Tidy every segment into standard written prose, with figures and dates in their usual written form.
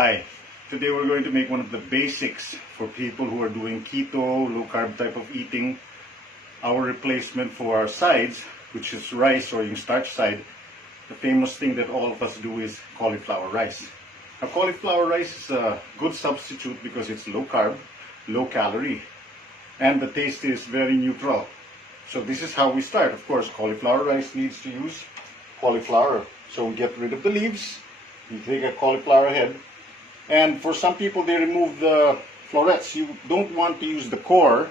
Hi, today we're going to make one of the basics for people who are doing keto, low carb type of eating. Our replacement for our sides, which is rice or yung starch side, the famous thing that all of us do is cauliflower rice. Now cauliflower rice is a good substitute because it's low carb, low calorie, and the taste is very neutral. So this is how we start. Of course, cauliflower rice needs to use cauliflower. So we get rid of the leaves, you take a cauliflower head, and for some people they remove the florets. You don't want to use the core,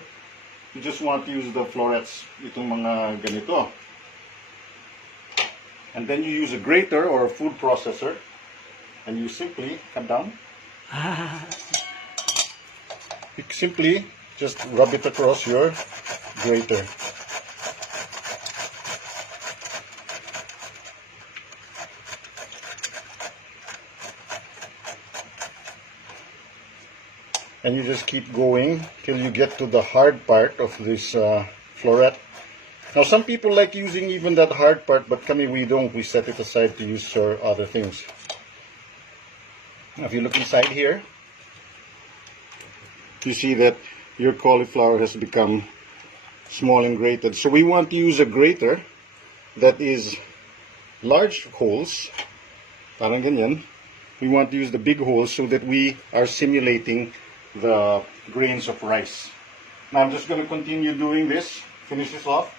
you just want to use the florets, itong mga ganito. And then you use a grater or a food processor, and you simply cut down. You simply just rub it across your grater. And you just keep going till you get to the hard part of this floret. Now some people like using even that hard part, but we don't. We set it aside to use for other things. Now if you look inside here, you see that your cauliflower has become small and grated. So we want to use a grater that is large holes, parang ganyan. We want to use the big holes so that we are simulating the grains of rice. Now I'm just going to continue doing this, finish this off,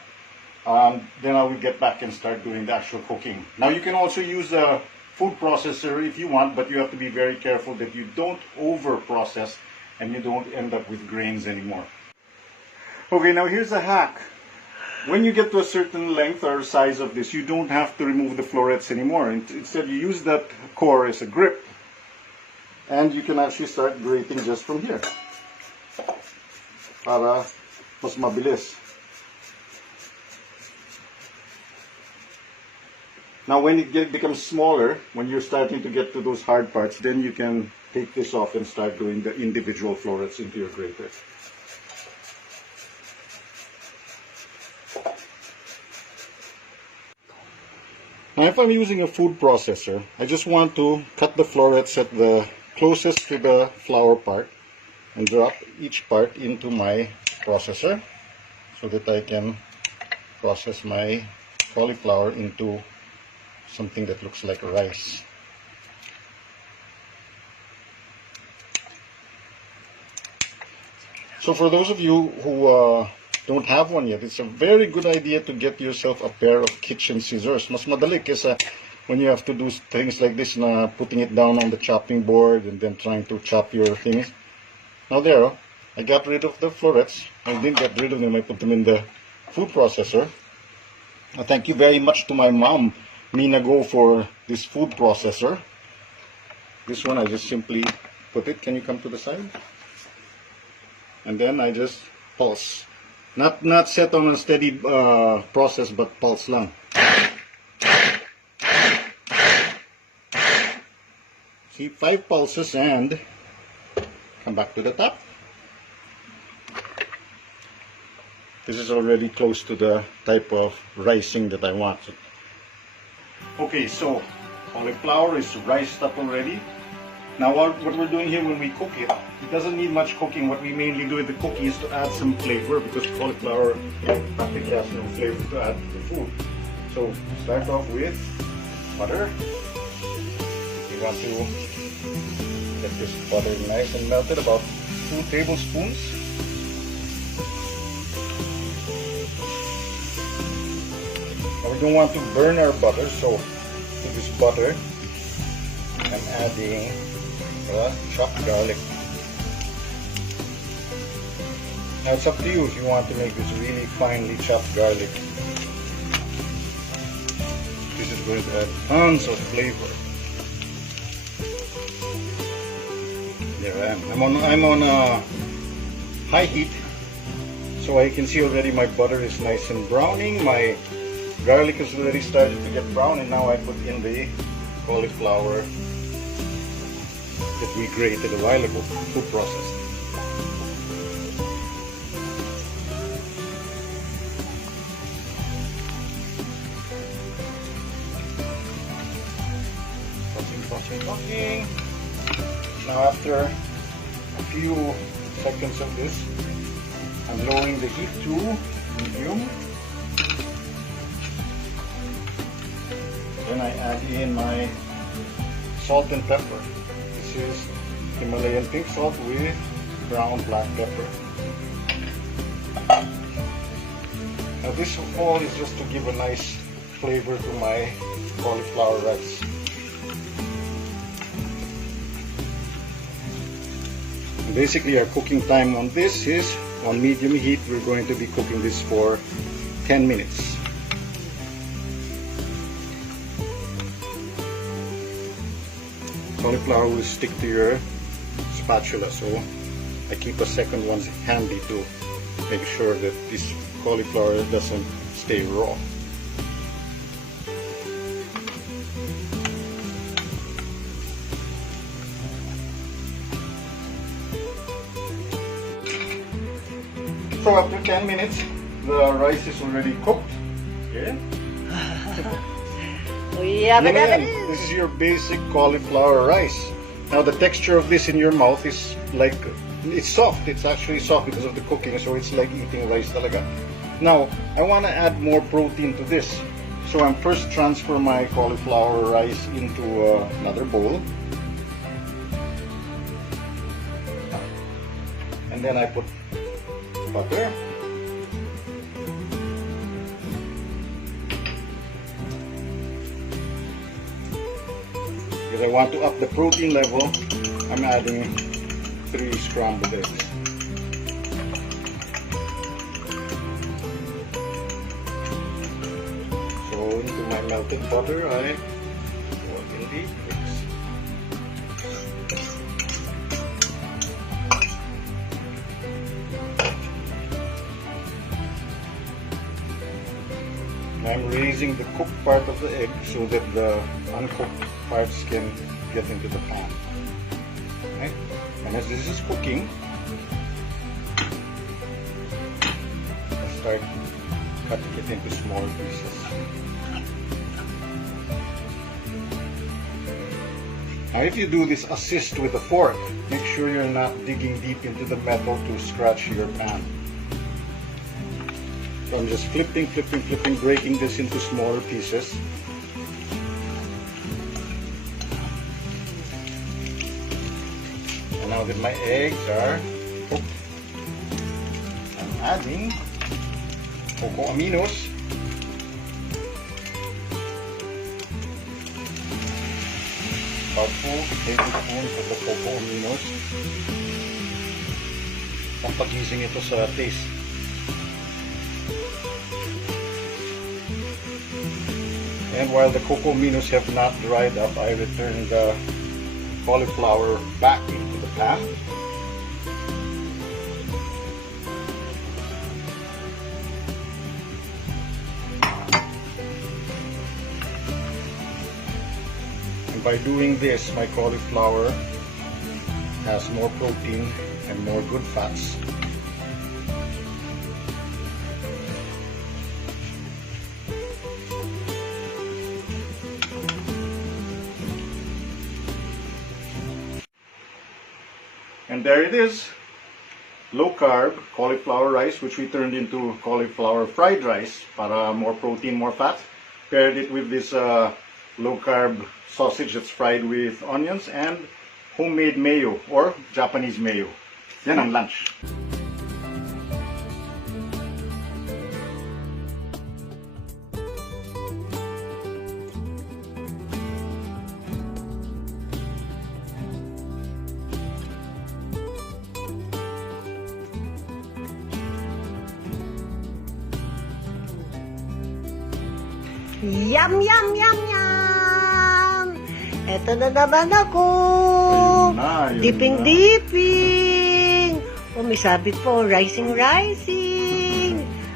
then I will get back and start doing the actual cooking. Now you can also use a food processor if you want, but you have to be very careful that you don't over process and you don't end up with grains anymore. Okay, now here's a hack. When you get to a certain length or size of this, you don't have to remove the florets anymore. Instead you use that core as a grip, and you can actually start grating just from here para mas mabilis. Now when it becomes smaller, when you're starting to get to those hard parts, then you can take this off and start doing the individual florets into your grater. Now if I'm using a food processor, I just want to cut the florets at the closest to the flour part and drop each part into my processor so that I can process my cauliflower into something that looks like rice. So for those of you who don't have one yet, it's a very good idea to get yourself a pair of kitchen scissors. Mas madali kesa when you have to do things like this, putting it down on the chopping board and then trying to chop your things. Now there, I got rid of the florets. I didn't get rid of them, I put them in the food processor. Thank you very much to my mom, Mina Go, for this food processor. This one I just simply put it. Can you come to the side? And then I just pulse. Not set on a steady process, but pulse lang. See, 5 pulses and come back to the top. This is already close to the type of ricing that I want. Okay, so cauliflower is riced up already. Now what we're doing here when we cook it doesn't need much cooking. What we mainly do with the cooking is to add some flavor, because cauliflower practically has no flavor to add to the food. So start off with butter. You want to get this butter nice and melted, about 2 tablespoons. Now we don't want to burn our butter, so to this butter I'm adding chopped garlic. Now it's up to you if you want to make this really finely chopped garlic. This is going to add tons of flavor. There I am. I'm on high heat, so I can see already my butter is nice and browning. My garlic is already started to get brown, and now I put in the cauliflower that we grated a while ago, food processed. Touching. Now after a few seconds of this, I'm lowering the heat to medium. Then I add in my salt and pepper. This is Himalayan pink salt with brown black pepper. Now this all is just to give a nice flavor to my cauliflower rice. Basically our cooking time on this is on medium heat. We're going to be cooking this for 10 minutes. Cauliflower will stick to your spatula, so I keep a second one handy to make sure that this cauliflower doesn't stay raw. So after 10 minutes, the rice is already cooked. Okay. This is your basic cauliflower rice. Now the texture of this in your mouth is like, it's soft. It's actually soft because of the cooking, so it's like eating rice talaga. Now, I want to add more protein to this. So I'm first transfer my cauliflower rice into another bowl. And then I put butter. Because I want to up the protein level, I'm adding 3 scrambled eggs. So into my melted butter, I pour in the eggs. I'm raising the cooked part of the egg so that the uncooked parts can get into the pan. Okay? And as this is cooking, I start cutting it into small pieces. Now if you do this assist with a fork, make sure you're not digging deep into the metal to scratch your pan. So I'm just flipping, breaking this into smaller pieces. And now that my eggs are cooked, I'm adding cocoa aminos. About 2 tablespoons of the cocoa aminos. Pampagising ito sa taste. And while the cocoa aminos have not dried up, I return the cauliflower back into the pan. And by doing this, my cauliflower has more protein and more good fats. And there it is, low carb cauliflower rice, which we turned into cauliflower fried rice para more protein, more fat. Paired it with this low carb sausage that's fried with onions and homemade mayo or Japanese mayo. Yan ang lunch. Yum, yum, yum, yum! Eto na naman ako! Dipping! Oh, may sabit po, rising!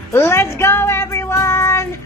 Let's go, everyone!